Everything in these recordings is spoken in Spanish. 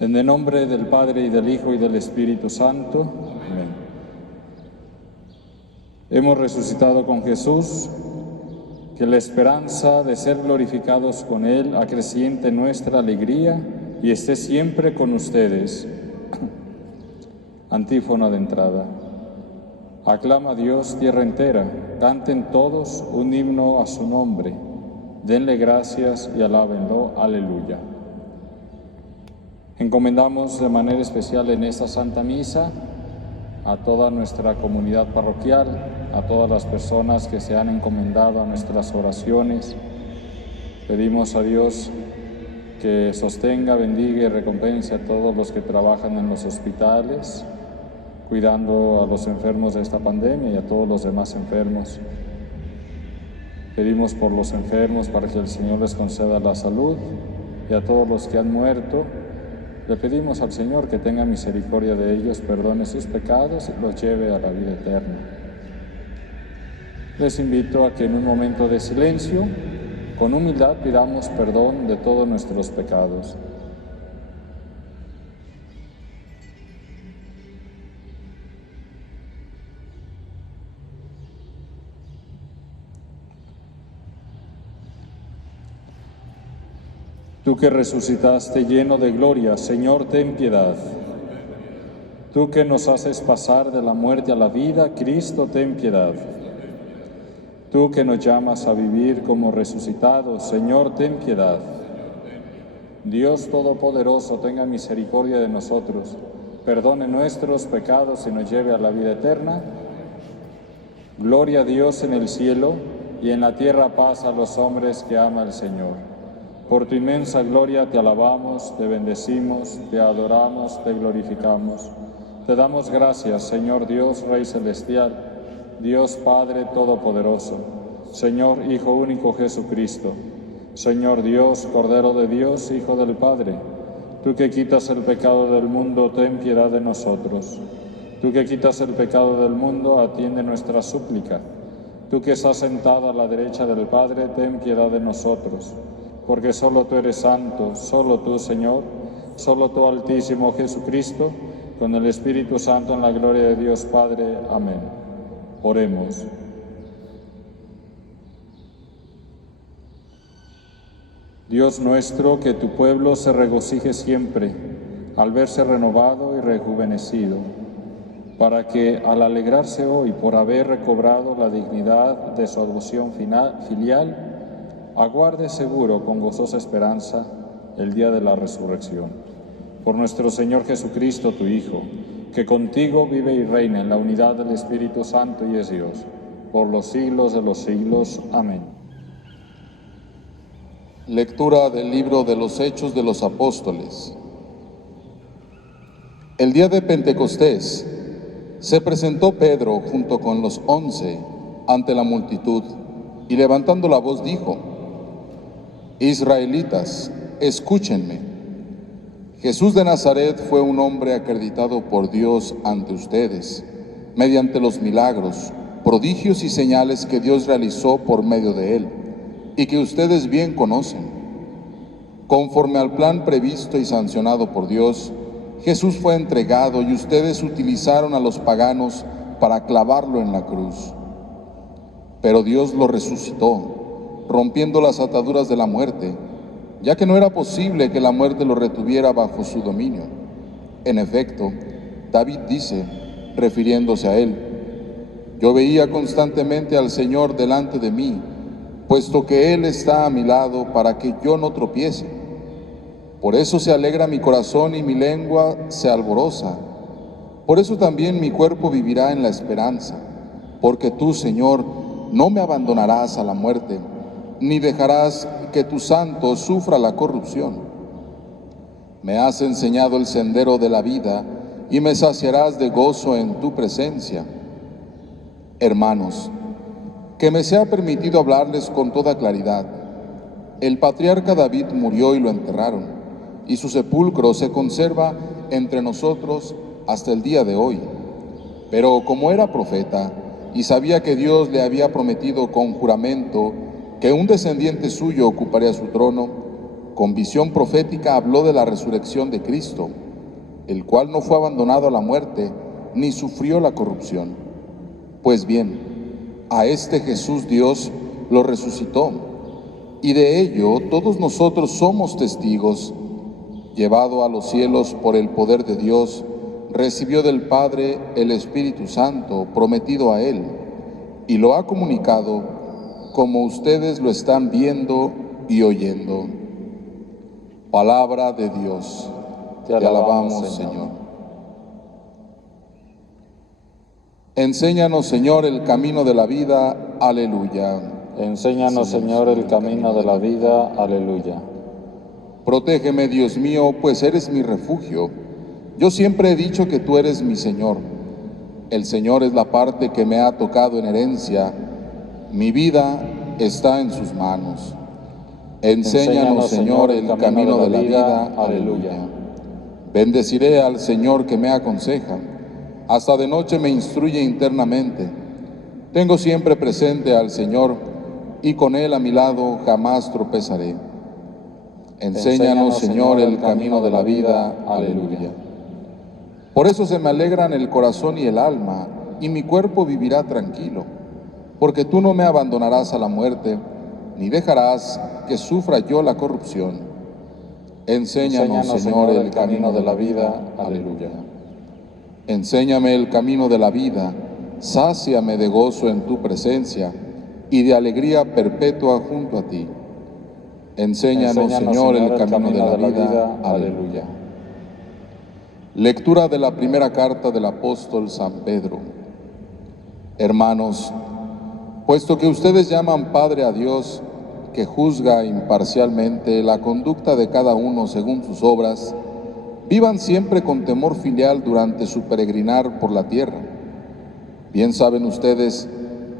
En el nombre del Padre, y del Hijo, y del Espíritu Santo. Amén. Hemos resucitado con Jesús, que la esperanza de ser glorificados con Él acreciente nuestra alegría y esté siempre con ustedes. Antífona de entrada. Aclama a Dios tierra entera, canten todos un himno a su nombre, denle gracias y alábenlo. Aleluya. Encomendamos de manera especial en esta Santa Misa a toda nuestra comunidad parroquial, a todas las personas que se han encomendado a nuestras oraciones. Pedimos a Dios que sostenga, bendiga y recompense a todos los que trabajan en los hospitales, cuidando a los enfermos de esta pandemia y a todos los demás enfermos. Pedimos por los enfermos para que el Señor les conceda la salud, y a todos los que han muerto, le pedimos al Señor que tenga misericordia de ellos, perdone sus pecados y los lleve a la vida eterna. Les invito a que en un momento de silencio, con humildad, pidamos perdón de todos nuestros pecados. Tú que resucitaste lleno de gloria, Señor, ten piedad. Tú que nos haces pasar de la muerte a la vida, Cristo, ten piedad. Tú que nos llamas a vivir como resucitados, Señor, ten piedad. Dios Todopoderoso, tenga misericordia de nosotros, perdone nuestros pecados y nos lleve a la vida eterna. Gloria a Dios en el cielo, y en la tierra paz a los hombres que ama el Señor. Por tu inmensa gloria te alabamos, te bendecimos, te adoramos, te glorificamos. Te damos gracias, Señor Dios, Rey Celestial, Dios Padre Todopoderoso, Señor Hijo único Jesucristo, Señor Dios, Cordero de Dios, Hijo del Padre. Tú que quitas el pecado del mundo, ten piedad de nosotros. Tú que quitas el pecado del mundo, atiende nuestra súplica. Tú que estás sentado a la derecha del Padre, ten piedad de nosotros. Porque solo tú eres santo, solo tú, Señor, solo tú, Altísimo Jesucristo, con el Espíritu Santo en la gloria de Dios Padre. Amén. Oremos. Dios nuestro, que tu pueblo se regocije siempre al verse renovado y rejuvenecido, para que, al alegrarse hoy por haber recobrado la dignidad de su adopción filial, aguarde seguro con gozosa esperanza el día de la resurrección. Por nuestro Señor Jesucristo, tu Hijo, que contigo vive y reina en la unidad del Espíritu Santo y es Dios, por los siglos de los siglos. Amén. Lectura del libro de los Hechos de los Apóstoles. El día de Pentecostés se presentó Pedro junto con los 11 ante la multitud y levantando la voz dijo: Israelitas, escúchenme. Jesús de Nazaret fue un hombre acreditado por Dios ante ustedes, mediante los milagros, prodigios y señales que Dios realizó por medio de él, y que ustedes bien conocen. Conforme al plan previsto y sancionado por Dios, Jesús fue entregado y ustedes utilizaron a los paganos para clavarlo en la cruz. Pero Dios lo resucitó, rompiendo las ataduras de la muerte, ya que no era posible que la muerte lo retuviera bajo su dominio. En efecto, David dice, refiriéndose a él: yo veía constantemente al Señor delante de mí, puesto que Él está a mi lado para que yo no tropiece. Por eso se alegra mi corazón y mi lengua se alboroza. Por eso también mi cuerpo vivirá en la esperanza, porque tú, Señor, no me abandonarás a la muerte, ni dejarás que tu santo sufra la corrupción. Me has enseñado el sendero de la vida y me saciarás de gozo en tu presencia. Hermanos, que me sea permitido hablarles con toda claridad. El patriarca David murió y lo enterraron, y su sepulcro se conserva entre nosotros hasta el día de hoy. Pero como era profeta y sabía que Dios le había prometido con juramento que un descendiente suyo ocuparía su trono, con visión profética habló de la resurrección de Cristo, el cual no fue abandonado a la muerte, ni sufrió la corrupción. Pues bien, a este Jesús Dios lo resucitó, y de ello todos nosotros somos testigos. Llevado a los cielos por el poder de Dios, recibió del Padre el Espíritu Santo prometido a él, y lo ha comunicado como ustedes lo están viendo y oyendo. Palabra de Dios. Te alabamos, Señor. Enséñanos, Señor, el camino de la vida. Aleluya. Enséñanos, Señor, el camino de la vida. Aleluya. Protégeme, Dios mío, pues eres mi refugio. Yo siempre he dicho que tú eres mi Señor. El Señor es la parte que me ha tocado en herencia. Mi vida está en sus manos. Enséñanos, Señor, el camino de la vida. Aleluya. Bendeciré al Señor que me aconseja. Hasta de noche me instruye internamente. Tengo siempre presente al Señor, y con Él a mi lado jamás tropezaré. Enséñanos, Señor, el camino de la vida. Aleluya. Por eso se me alegran el corazón y el alma, y mi cuerpo vivirá tranquilo, porque tú no me abandonarás a la muerte, ni dejarás que sufra yo la corrupción. Enséñanos, Señor, el camino de la vida. Aleluya. Enséñame el camino de la vida, sáciame de gozo en tu presencia, y de alegría perpetua junto a ti. Enséñanos, Señor, el camino de la vida. Aleluya. Lectura de la primera carta del apóstol San Pedro. Hermanos, puesto que ustedes llaman Padre a Dios, que juzga imparcialmente la conducta de cada uno según sus obras, vivan siempre con temor filial durante su peregrinar por la tierra. Bien saben ustedes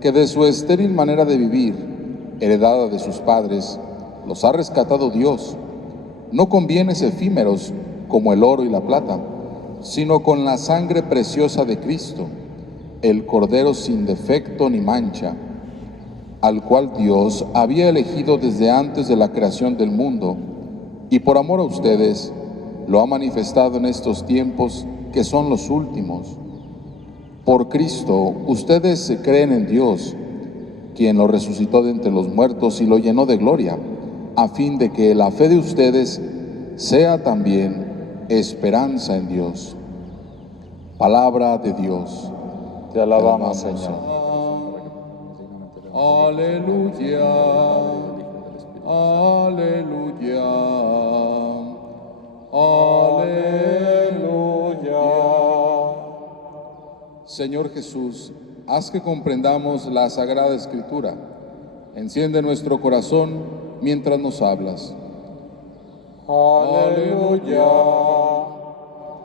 que de su estéril manera de vivir, heredada de sus padres, los ha rescatado Dios, no con bienes efímeros como el oro y la plata, sino con la sangre preciosa de Cristo, el Cordero sin defecto ni mancha, al cual Dios había elegido desde antes de la creación del mundo, y por amor a ustedes lo ha manifestado en estos tiempos que son los últimos. Por Cristo, ustedes creen en Dios, quien lo resucitó de entre los muertos y lo llenó de gloria, a fin de que la fe de ustedes sea también esperanza en Dios. Palabra de Dios. Te alabamos, Señor. Aleluya, aleluya, aleluya. Señor Jesús, haz que comprendamos la Sagrada Escritura. Enciende nuestro corazón mientras nos hablas. Aleluya,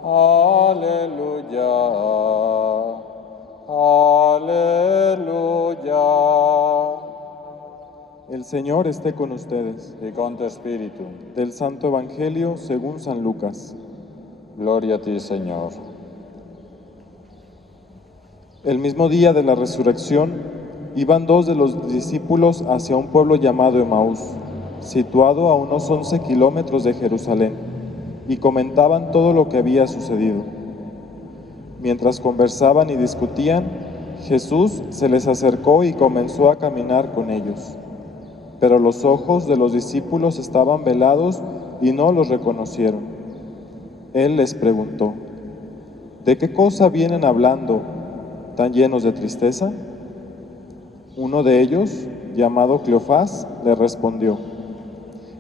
aleluya, aleluya. El Señor esté con ustedes. Y con tu espíritu. Del Santo Evangelio según San Lucas. Gloria a ti, Señor. El mismo día de la resurrección, iban dos de los discípulos hacia un pueblo llamado Emaús, situado a unos 11 kilómetros de Jerusalén, y comentaban todo lo que había sucedido. Mientras conversaban y discutían, Jesús se les acercó y comenzó a caminar con ellos. Pero los ojos de los discípulos estaban velados y no los reconocieron. Él les preguntó: ¿de qué cosa vienen hablando, tan llenos de tristeza? Uno de ellos, llamado Cleofás, le respondió: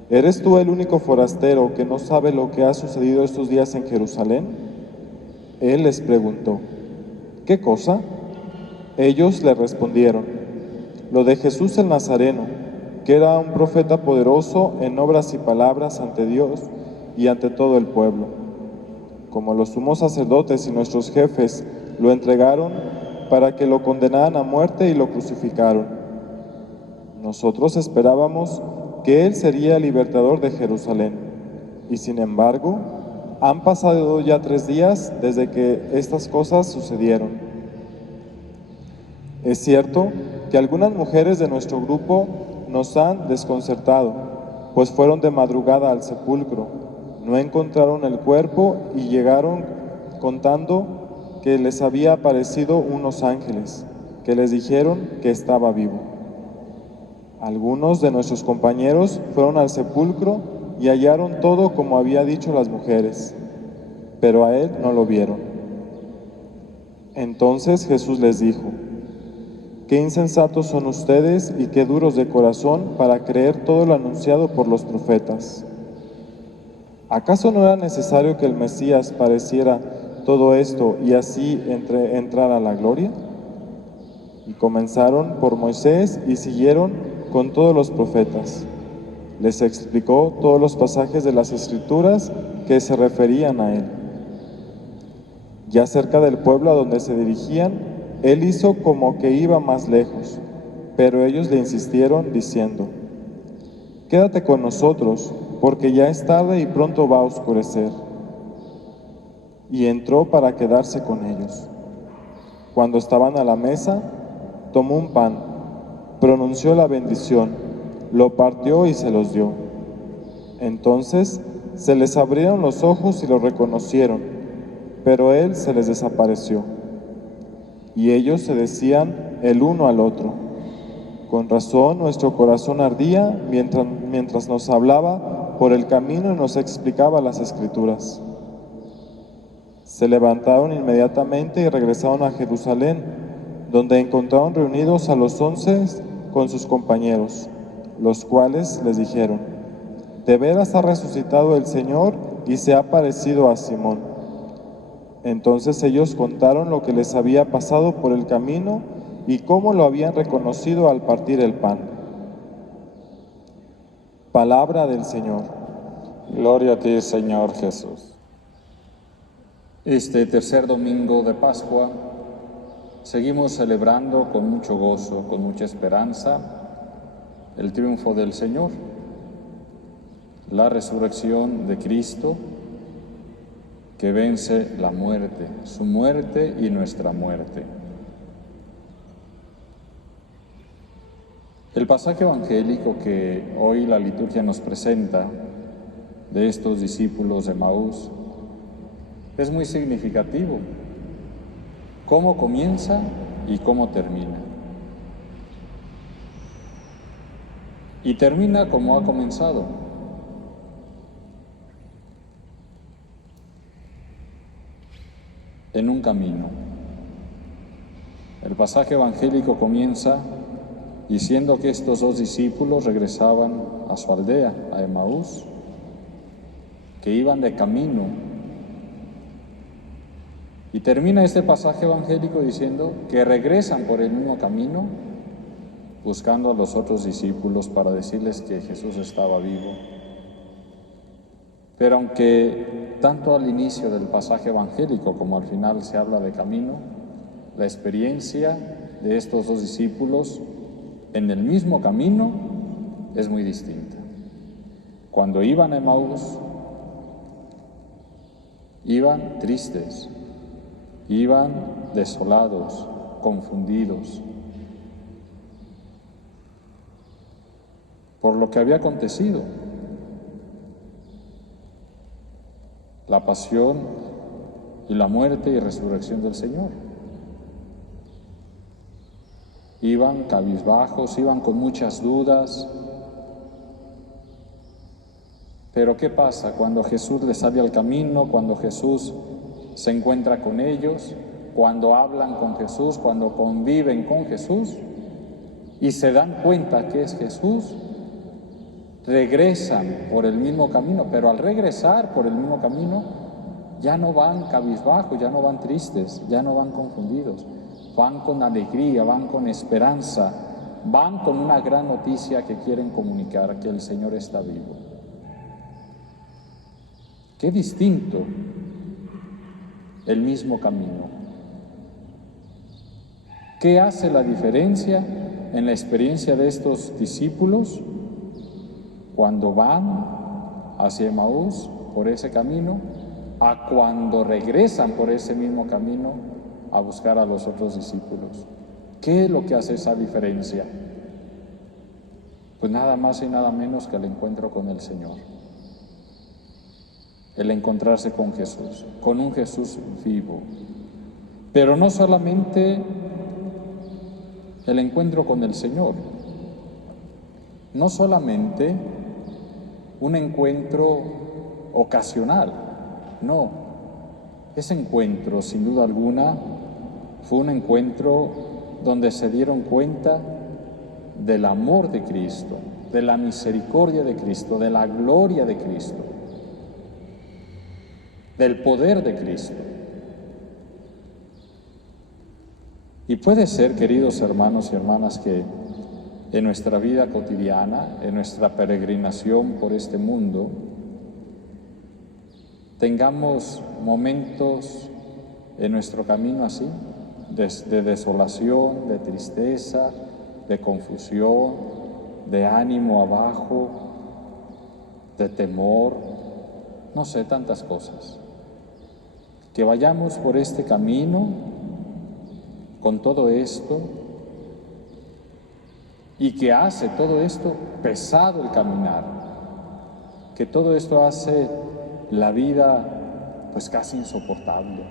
¿eres tú el único forastero que no sabe lo que ha sucedido estos días en Jerusalén? Él les preguntó: ¿qué cosa? Ellos le respondieron: lo de Jesús el Nazareno, que era un profeta poderoso en obras y palabras ante Dios y ante todo el pueblo. Como los sumos sacerdotes y nuestros jefes lo entregaron para que lo condenaran a muerte y lo crucificaron. Nosotros esperábamos que Él sería el libertador de Jerusalén, y sin embargo, han pasado ya 3 días desde que estas cosas sucedieron. Es cierto que algunas mujeres de nuestro grupo nos han desconcertado, pues fueron de madrugada al sepulcro. No encontraron el cuerpo y llegaron contando que les había aparecido unos ángeles, que les dijeron que estaba vivo. Algunos de nuestros compañeros fueron al sepulcro y hallaron todo como había dicho las mujeres, pero a él no lo vieron. Entonces Jesús les dijo: «Qué insensatos son ustedes y qué duros de corazón para creer todo lo anunciado por los profetas. ¿Acaso no era necesario que el Mesías padeciera todo esto y así entrara a la gloria?» Y comenzaron por Moisés y siguieron con todos los profetas. Les explicó todos los pasajes de las Escrituras que se referían a él. Ya cerca del pueblo a donde se dirigían, él hizo como que iba más lejos, pero ellos le insistieron diciendo: «Quédate con nosotros, porque ya es tarde y pronto va a oscurecer». Y entró para quedarse con ellos. Cuando estaban a la mesa, tomó un pan, pronunció la bendición, lo partió y se los dio. Entonces se les abrieron los ojos y lo reconocieron, pero él se les desapareció. Y ellos se decían el uno al otro: «Con razón nuestro corazón ardía mientras nos hablaba por el camino y nos explicaba las Escrituras». Se levantaron inmediatamente y regresaron a Jerusalén, donde encontraron reunidos a los 11 con sus compañeros, los cuales les dijeron: «De veras ha resucitado el Señor y se ha aparecido a Simón». Entonces ellos contaron lo que les había pasado por el camino y cómo lo habían reconocido al partir el pan. Palabra del Señor. Gloria a ti, Señor Jesús. Este tercer domingo de Pascua seguimos celebrando con mucho gozo, con mucha esperanza, el triunfo del Señor, la resurrección de Cristo, que vence la muerte, su muerte y nuestra muerte. El pasaje evangélico que hoy la liturgia nos presenta de estos discípulos de Emaús es muy significativo. Cómo comienza y cómo termina. Y termina como ha comenzado. En un camino. El pasaje evangélico comienza diciendo que estos dos discípulos regresaban a su aldea, a Emaús, que iban de camino. Y termina este pasaje evangélico diciendo que regresan por el mismo camino, buscando a los otros discípulos para decirles que Jesús estaba vivo. Pero aunque tanto al inicio del pasaje evangélico como al final se habla de camino, la experiencia de estos dos discípulos en el mismo camino es muy distinta. Cuando iban a Emaús, iban tristes, iban desolados, confundidos por lo que había acontecido. La pasión y la muerte y resurrección del Señor. Iban cabizbajos, iban con muchas dudas. Pero ¿qué pasa cuando Jesús les sale al camino, cuando Jesús se encuentra con ellos, cuando hablan con Jesús, cuando conviven con Jesús y se dan cuenta que es Jesús? Regresan por el mismo camino, pero al regresar por el mismo camino ya no van cabizbajos, ya no van tristes, ya no van confundidos, van con alegría, van con esperanza, van con una gran noticia que quieren comunicar, que el Señor está vivo. Qué distinto el mismo camino. ¿Qué hace la diferencia en la experiencia de estos discípulos cuando van hacia Emaús por ese camino, a cuando regresan por ese mismo camino a buscar a los otros discípulos? ¿Qué es lo que hace esa diferencia? Pues nada más y nada menos que el encuentro con el Señor. El encontrarse con Jesús, con un Jesús vivo. Pero no solamente el encuentro con el Señor, no solamente un encuentro ocasional, no. Ese encuentro, sin duda alguna, fue un encuentro donde se dieron cuenta del amor de Cristo, de la misericordia de Cristo, de la gloria de Cristo, del poder de Cristo. Y puede ser, queridos hermanos y hermanas, que en nuestra vida cotidiana, en nuestra peregrinación por este mundo, tengamos momentos en nuestro camino así, de desolación, de tristeza, de confusión, de ánimo abajo, de temor, no sé, tantas cosas. Que vayamos por este camino con todo esto y que hace todo esto pesado el caminar, que todo esto hace la vida pues casi insoportable.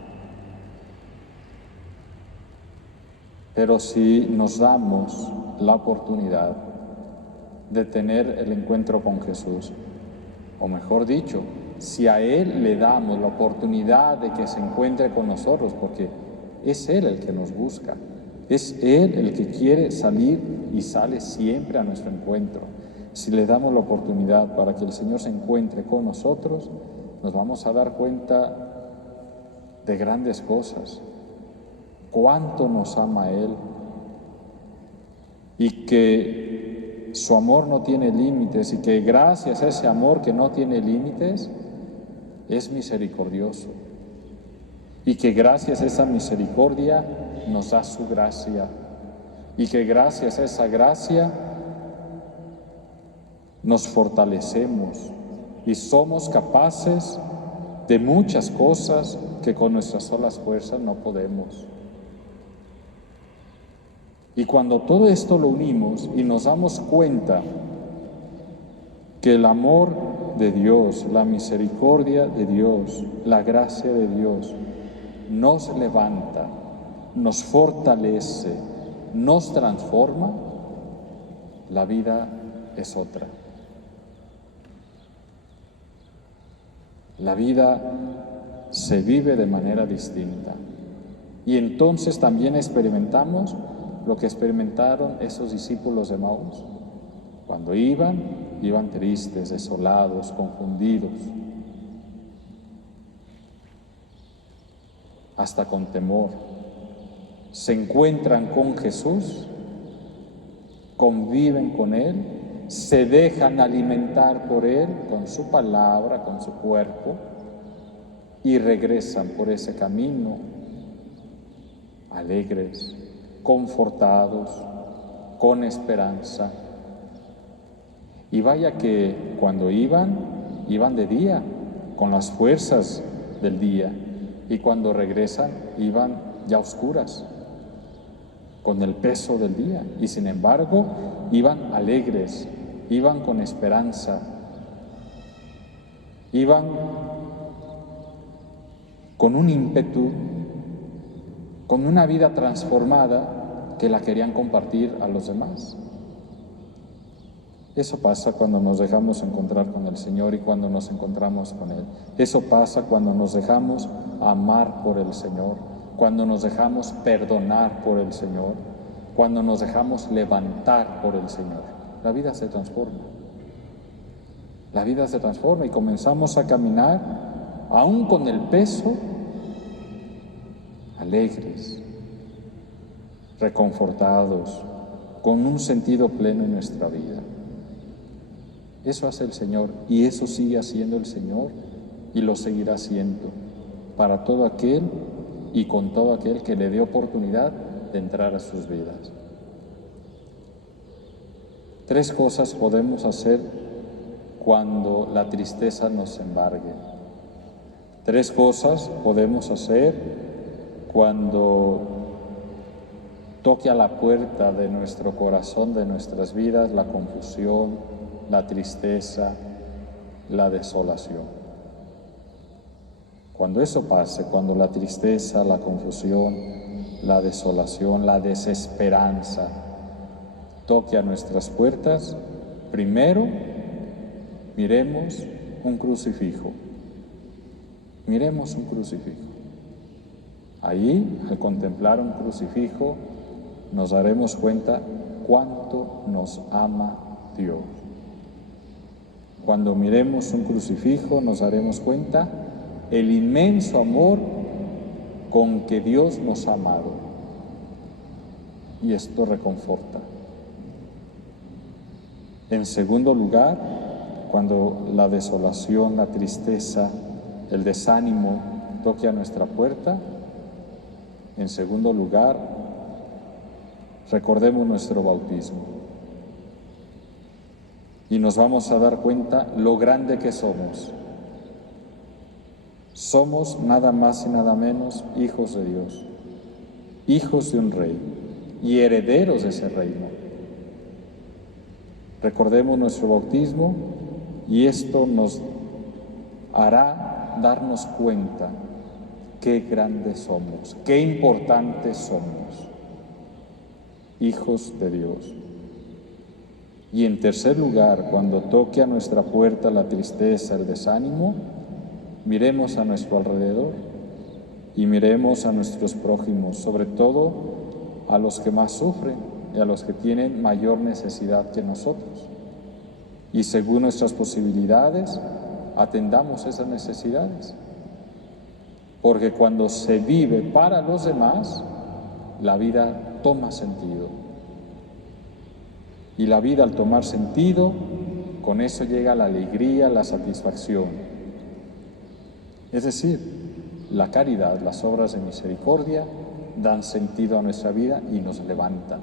Pero si nos damos la oportunidad de tener el encuentro con Jesús, o mejor dicho, si a Él le damos la oportunidad de que se encuentre con nosotros, porque es Él el que nos busca, es Él el que quiere salir y sale siempre a nuestro encuentro. Si le damos la oportunidad para que el Señor se encuentre con nosotros, nos vamos a dar cuenta de grandes cosas, cuánto nos ama Él y que su amor no tiene límites y que gracias a ese amor que no tiene límites es misericordioso y que gracias a esa misericordia nos da su gracia y que gracias a esa gracia nos fortalecemos y somos capaces de muchas cosas que con nuestras solas fuerzas no podemos. Y cuando todo esto lo unimos y nos damos cuenta que el amor de Dios, la misericordia de Dios, la gracia de Dios nos levanta, nos fortalece, nos transforma, la vida es otra. La vida se vive de manera distinta. Y entonces también experimentamos lo que experimentaron esos discípulos de Emaús. Cuando iban tristes, desolados, confundidos, hasta con temor. Se encuentran con Jesús, conviven con Él, se dejan alimentar por Él, con su palabra, con su cuerpo, y regresan por ese camino alegres, confortados, con esperanza. Y vaya que cuando iban de día, con las fuerzas del día, y cuando regresan, iban ya oscuras, con el peso del día, y sin embargo, iban alegres, iban con esperanza, iban con un ímpetu, con una vida transformada que la querían compartir a los demás. Eso pasa cuando nos dejamos encontrar con el Señor y cuando nos encontramos con Él. Eso pasa cuando nos dejamos amar por el Señor, cuando nos dejamos perdonar por el Señor, cuando nos dejamos levantar por el Señor. La vida se transforma. La vida se transforma y comenzamos a caminar, aún con el peso, alegres, reconfortados, con un sentido pleno en nuestra vida. Eso hace el Señor y eso sigue haciendo el Señor y lo seguirá haciendo para todo aquel y con todo aquel que le dé oportunidad de entrar a sus vidas. 3 cosas podemos hacer cuando la tristeza nos embargue. 3 cosas podemos hacer cuando toque a la puerta de nuestro corazón, de nuestras vidas, la confusión, la tristeza, la desolación. Cuando eso pase, cuando la tristeza, la confusión, la desolación, la desesperanza toque a nuestras puertas, primero miremos un crucifijo. Miremos un crucifijo. Ahí, al contemplar un crucifijo, nos daremos cuenta cuánto nos ama Dios. Cuando miremos un crucifijo, nos daremos cuenta el inmenso amor con que Dios nos ha amado. Y esto reconforta. En segundo lugar, cuando la desolación, la tristeza, el desánimo toque a nuestra puerta, en segundo lugar, recordemos nuestro bautismo. Y nos vamos a dar cuenta lo grande que somos. Somos nada más y nada menos hijos de Dios, hijos de un rey y herederos de ese reino. Recordemos nuestro bautismo y esto nos hará darnos cuenta qué grandes somos, qué importantes somos, hijos de Dios. Y en tercer lugar, cuando toque a nuestra puerta la tristeza, el desánimo, miremos a nuestro alrededor y miremos a nuestros prójimos, sobre todo a los que más sufren y a los que tienen mayor necesidad que nosotros. Y según nuestras posibilidades, atendamos esas necesidades. Porque cuando se vive para los demás, la vida toma sentido. Y la vida, al tomar sentido, con eso llega la alegría, la satisfacción. Es decir, la caridad, las obras de misericordia, dan sentido a nuestra vida y nos levantan.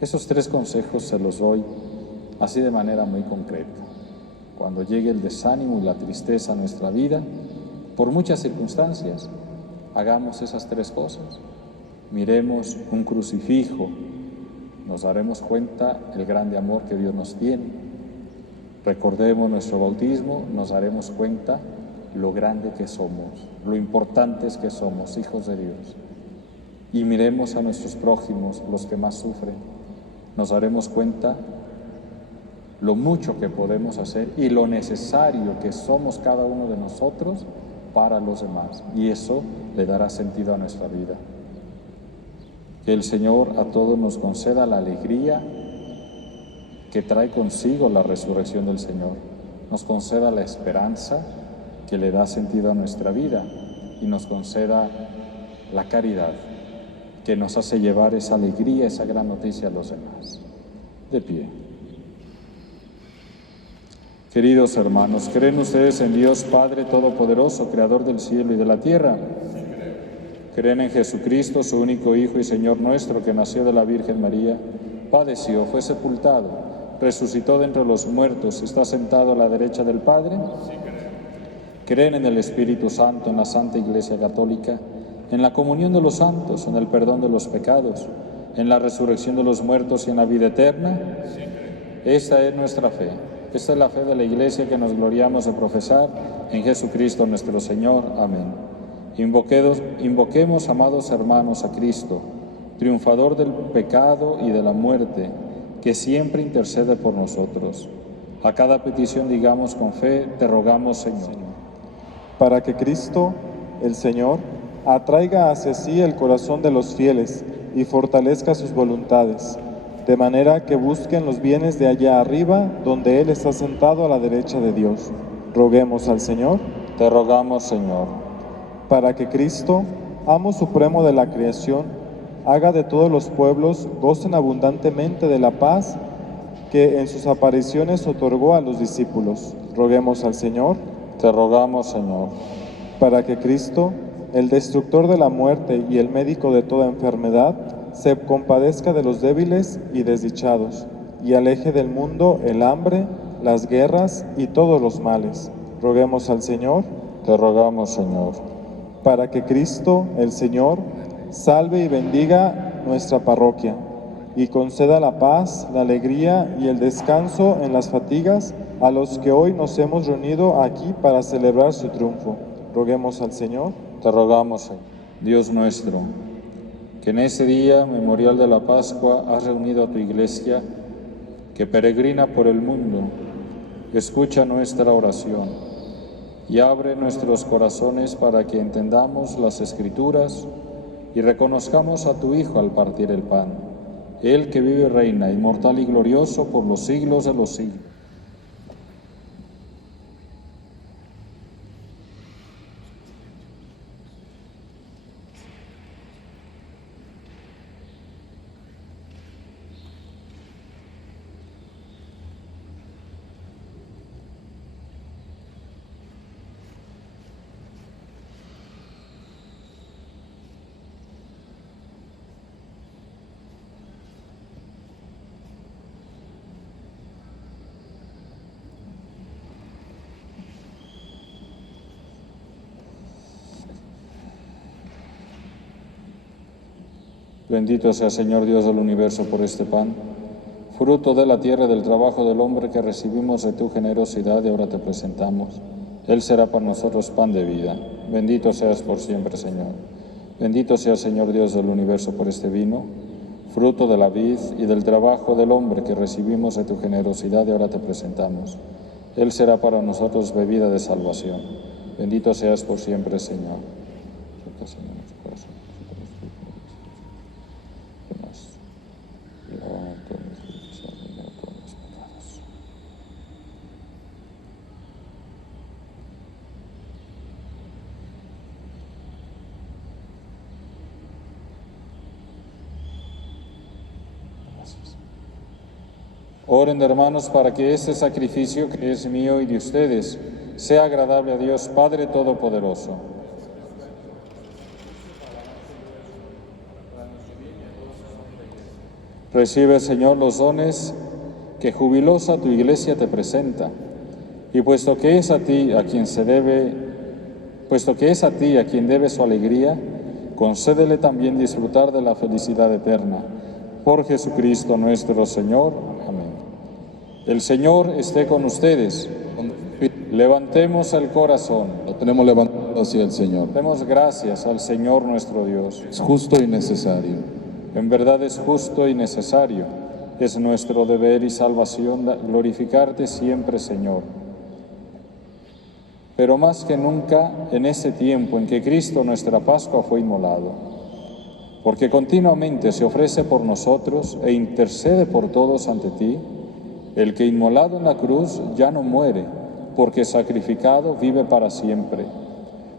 Esos tres consejos se los doy así de manera muy concreta. Cuando llegue el desánimo y la tristeza a nuestra vida, por muchas circunstancias, hagamos esas tres cosas. Miremos un crucifijo, nos daremos cuenta el grande amor que Dios nos tiene. Recordemos nuestro bautismo, nos daremos cuenta lo grande que somos, lo importantes que somos, hijos de Dios. Y miremos a nuestros prójimos, los que más sufren, nos daremos cuenta lo mucho que podemos hacer y lo necesario que somos cada uno de nosotros para los demás. Y eso le dará sentido a nuestra vida. Que el Señor a todos nos conceda la alegría que trae consigo la resurrección del Señor. Nos conceda la esperanza que le da sentido a nuestra vida y nos conceda la caridad que nos hace llevar esa alegría, esa gran noticia a los demás. De pie. Queridos hermanos, ¿creen ustedes en Dios Padre Todopoderoso, Creador del cielo y de la tierra? ¿Creen en Jesucristo, su único Hijo y Señor nuestro, que nació de la Virgen María, padeció, fue sepultado, resucitó de entre los muertos, está sentado a la derecha del Padre? ¿Creen en el Espíritu Santo, en la Santa Iglesia Católica, en la comunión de los santos, en el perdón de los pecados, en la resurrección de los muertos y en la vida eterna? Esta es nuestra fe. Esta es la fe de la Iglesia que nos gloriamos de profesar en Jesucristo nuestro Señor. Amén. Invoquemos, amados hermanos, a Cristo, triunfador del pecado y de la muerte, que siempre intercede por nosotros. A cada petición digamos con fe, te rogamos, Señor. Para que Cristo, el Señor, atraiga hacia sí el corazón de los fieles y fortalezca sus voluntades, de manera que busquen los bienes de allá arriba, donde Él está sentado a la derecha de Dios. Roguemos al Señor. Te rogamos, Señor. Para que Cristo, amo supremo de la creación, haga de todos los pueblos gocen abundantemente de la paz que en sus apariciones otorgó a los discípulos. Roguemos al Señor. Te rogamos, Señor. Para que Cristo, el destructor de la muerte y el médico de toda enfermedad, se compadezca de los débiles y desdichados, y aleje del mundo el hambre, las guerras y todos los males. Roguemos al Señor. Te rogamos, Señor. Para que Cristo, el Señor, salve y bendiga nuestra parroquia, y conceda la paz, la alegría y el descanso en las fatigas a los que hoy nos hemos reunido aquí para celebrar su triunfo. Roguemos al Señor. Te rogamos, Señor. Dios nuestro, que en este día memorial de la Pascua has reunido a tu Iglesia, que peregrina por el mundo. Escucha nuestra oración y abre nuestros corazones para que entendamos las Escrituras y reconozcamos a tu Hijo al partir el pan, Él que vive y reina, inmortal y glorioso por los siglos de los siglos. Bendito sea, Señor Dios del universo, por este pan, fruto de la tierra y del trabajo del hombre que recibimos de tu generosidad y ahora te presentamos. Él será para nosotros pan de vida. Bendito seas por siempre, Señor. Bendito sea, Señor Dios del universo, por este vino, fruto de la vid y del trabajo del hombre que recibimos de tu generosidad y ahora te presentamos. Él será para nosotros bebida de salvación. Bendito seas por siempre, Señor. Oren, hermanos, para que este sacrificio que es mío y de ustedes sea agradable a Dios Padre Todopoderoso. Recibe, Señor, los dones que jubilosa tu Iglesia te presenta, y puesto que es a ti a quien debe su alegría, concédele también disfrutar de la felicidad eterna. Por Jesucristo nuestro Señor. Amén. El Señor esté con ustedes. Levantemos el corazón. Lo tenemos levantado hacia el Señor. Demos gracias al Señor nuestro Dios. Es justo y necesario. En verdad es justo y necesario. Es nuestro deber y salvación glorificarte siempre, Señor. Pero más que nunca en ese tiempo en que Cristo nuestra Pascua fue inmolado, porque continuamente se ofrece por nosotros e intercede por todos ante ti, el que inmolado en la cruz ya no muere, porque sacrificado vive para siempre.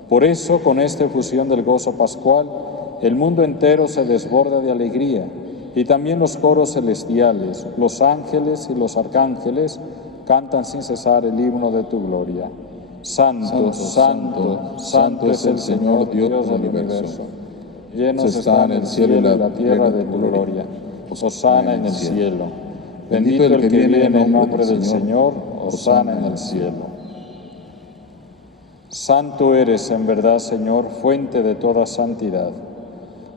Por eso, con esta efusión del gozo pascual, el mundo entero se desborda de alegría, y también los coros celestiales, los ángeles y los arcángeles cantan sin cesar el himno de tu gloria. Santo, santo, santo es el Señor Dios del universo. Llenos están el cielo y la tierra de tu gloria. Hosana en el cielo. Bendito el que viene en el nombre del Señor. Hosana en el cielo. Santo eres en verdad, Señor, fuente de toda santidad.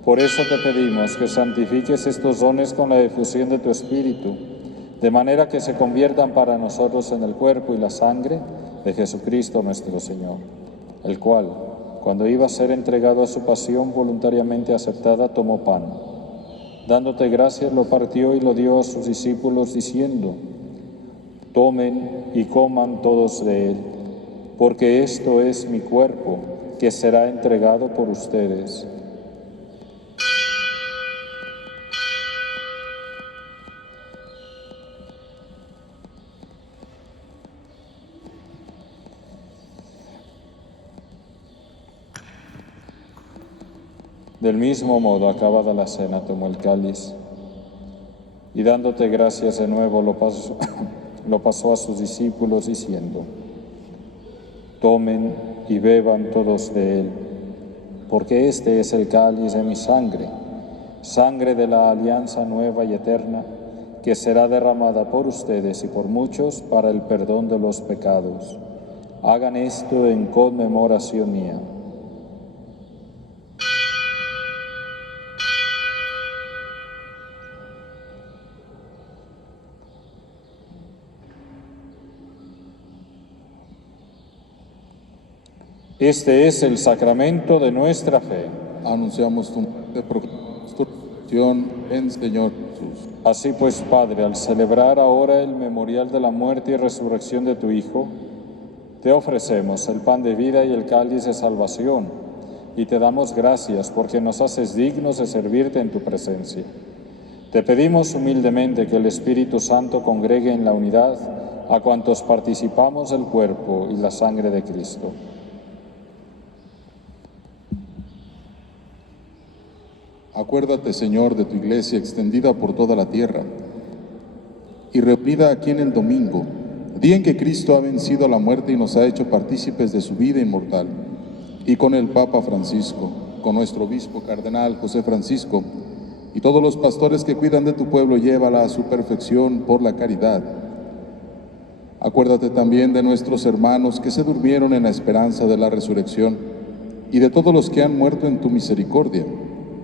Por eso te pedimos que santifiques estos dones con la efusión de tu Espíritu, de manera que se conviertan para nosotros en el cuerpo y la sangre de Jesucristo nuestro Señor, el cual, cuando iba a ser entregado a su pasión voluntariamente aceptada, tomó pan. Dándote gracias, lo partió y lo dio a sus discípulos, diciendo: tomen y coman todos de él, porque esto es mi cuerpo, que será entregado por ustedes. Del mismo modo, acabada la cena, tomó el cáliz y dándote gracias de nuevo lo pasó a sus discípulos diciendo: tomen y beban todos de él, porque este es el cáliz de mi sangre, sangre de la alianza nueva y eterna, que será derramada por ustedes y por muchos para el perdón de los pecados. Hagan esto en conmemoración mía. Este es el sacramento de nuestra fe. Anunciamos tu muerte, proclamamos tu resurrección en Señor Jesús. Así pues, Padre, al celebrar ahora el memorial de la muerte y resurrección de tu Hijo, te ofrecemos el pan de vida y el cáliz de salvación, y te damos gracias porque nos haces dignos de servirte en tu presencia. Te pedimos humildemente que el Espíritu Santo congregue en la unidad a cuantos participamos del cuerpo y la sangre de Cristo. Acuérdate, Señor, de tu iglesia extendida por toda la tierra y reunida aquí en el domingo, día en que Cristo ha vencido a la muerte y nos ha hecho partícipes de su vida inmortal. Y con el Papa Francisco, con nuestro obispo cardenal José Francisco, y todos los pastores que cuidan de tu pueblo, llévala a su perfección por la caridad. Acuérdate también de nuestros hermanos que se durmieron en la esperanza de la resurrección, y de todos los que han muerto en tu misericordia.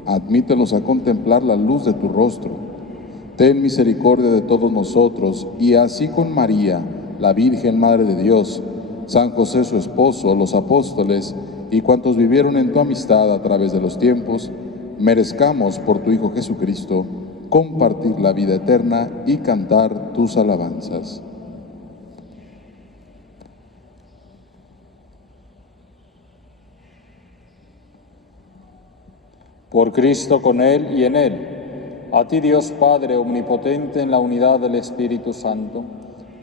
Admítelos a contemplar la luz de tu rostro. Ten misericordia de todos nosotros, y así con María, la Virgen Madre de Dios, San José su esposo, los apóstoles, y cuantos vivieron en tu amistad a través de los tiempos, merezcamos por tu Hijo Jesucristo compartir la vida eterna y cantar tus alabanzas. Por Cristo, con Él y en Él, a ti Dios Padre omnipotente en la unidad del Espíritu Santo,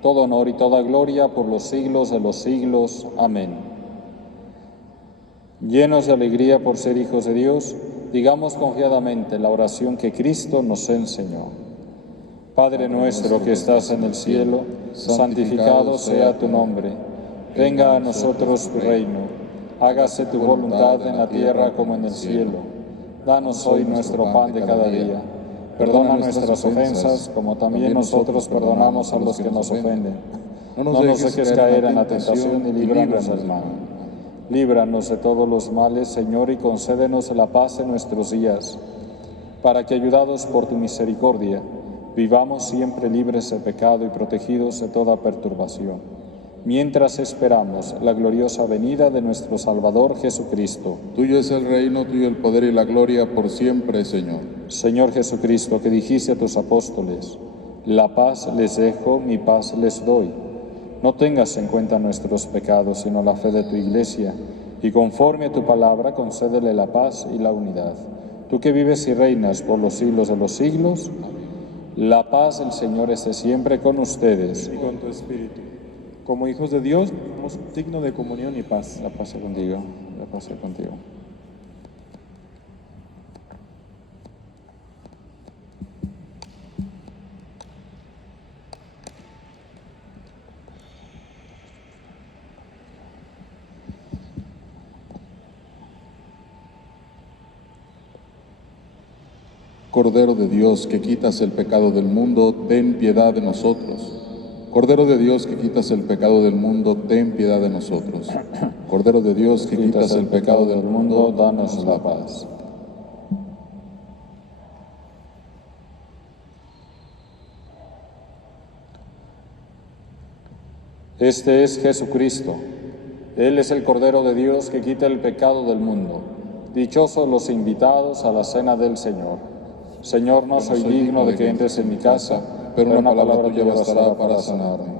todo honor y toda gloria por los siglos de los siglos. Amén. Llenos de alegría por ser hijos de Dios, digamos confiadamente la oración que Cristo nos enseñó. Padre nuestro que estás en el cielo, santificado sea tu nombre. Venga a nosotros tu reino. Hágase tu voluntad en la tierra como en el cielo. Danos hoy nuestro pan de cada día. Perdona nuestras ofensas, como también nosotros perdonamos a los que nos ofenden. No nos dejes caer en la tentación y líbranos del mal. Líbranos de todos los males, Señor, y concédenos la paz en nuestros días, para que, ayudados por tu misericordia, vivamos siempre libres de pecado y protegidos de toda perturbación, mientras esperamos la gloriosa venida de nuestro Salvador Jesucristo. Tuyo es el reino, tuyo el poder y la gloria por siempre, Señor. Señor Jesucristo, que dijiste a tus apóstoles, la paz les dejo, mi paz les doy. No tengas en cuenta nuestros pecados, sino la fe de tu Iglesia, y conforme a tu palabra concédele la paz y la unidad. Tú que vives y reinas por los siglos de los siglos, la paz del Señor esté siempre con ustedes. Y con tu espíritu. Como hijos de Dios, somos un signo de comunión y paz. La paz sea contigo, la paz sea contigo. Cordero de Dios, que quitas el pecado del mundo, ten piedad de nosotros. Cordero de Dios, que quitas el pecado del mundo, ten piedad de nosotros. Cordero de Dios, que quitas el pecado del mundo, danos la paz. Este es Jesucristo. Él es el Cordero de Dios que quita el pecado del mundo. Dichosos los invitados a la cena del Señor. Señor, no soy digno de que entres en mi casa, pero una palabra tuya bastará para sanarme.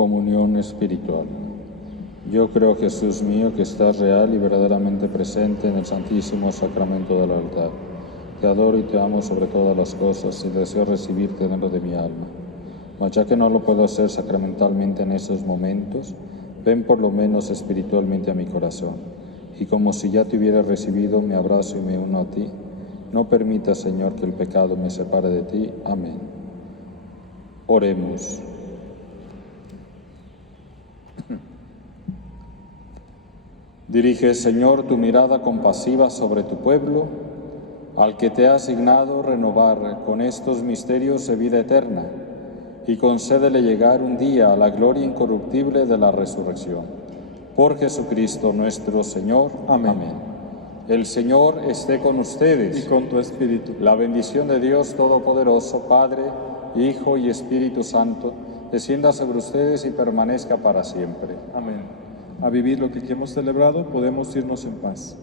Comunión espiritual. Yo creo, Jesús mío, que estás real y verdaderamente presente en el Santísimo Sacramento del altar. Te adoro y te amo sobre todas las cosas y deseo recibirte dentro de mi alma. Mas ya que no lo puedo hacer sacramentalmente en esos momentos, ven por lo menos espiritualmente a mi corazón. Y como si ya te hubiera recibido, me abrazo y me uno a ti. No permita, Señor, que el pecado me separe de ti. Amén. Oremos. Dirige, Señor, tu mirada compasiva sobre tu pueblo, al que te has asignado renovar con estos misterios de vida eterna, y concédele llegar un día a la gloria incorruptible de la resurrección. Por Jesucristo nuestro Señor. Amén. El Señor esté con ustedes. Y con tu espíritu. La bendición de Dios Todopoderoso, Padre, Hijo y Espíritu Santo, descienda sobre ustedes y permanezca para siempre. Amén. A vivir lo que aquí hemos celebrado, podemos irnos en paz.